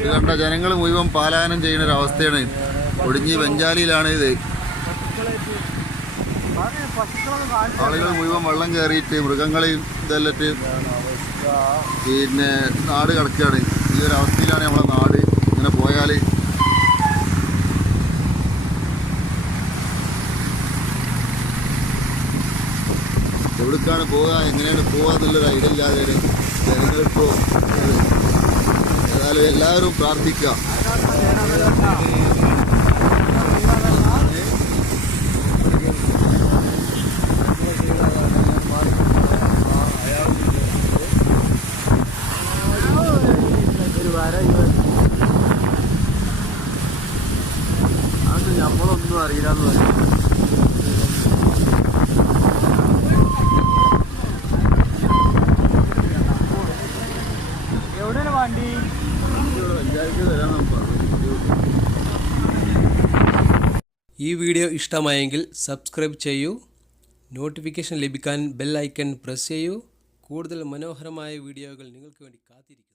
ഇത് കണ്ട ജനങ്ങൾ മുഴുവൻ പാലായനം ചെയ്യുന്ന ഒരു അവസ്ഥയാണ്. ഒടിഞ്ഞി വെഞ്ചാലിയിലാണ് ഇത്. ആളുകൾ മുഴുവൻ വെള്ളം കയറിയിട്ട് മൃഗങ്ങളെയും ഇതെല്ലിട്ട് പിന്നെ നാട് കിടക്കുകയാണ്. ഈ ഒരു അവസ്ഥയിലാണ് നമ്മളെ നാട്. ഇങ്ങനെ പോയാൽ എവിടേക്കാണ് പോവുക, എങ്ങനെയാണ് പോവുക എന്നുള്ളൊരു ഐഡിയ ഇല്ലാതെയാണ് ജനങ്ങളിപ്പോൾ. ഏതായാലും എല്ലാവരും പ്രാർത്ഥിക്കുക. അത് നമ്മളൊന്നും അറിയില്ലാന്ന് പറയും. ഈ വീഡിയോ ഇഷ്ടമായെങ്കിൽ സബ്സ്ക്രൈബ് ചെയ്യൂ. നോട്ടിഫിക്കേഷൻ ലഭിക്കാൻ ബെൽ ഐക്കൺ പ്രസ് ചെയ്യൂ. കൂടുതൽ മനോഹരമായ വീഡിയോകൾ നിങ്ങൾക്ക് വേണ്ടി കാത്തിരിക്കുന്നു.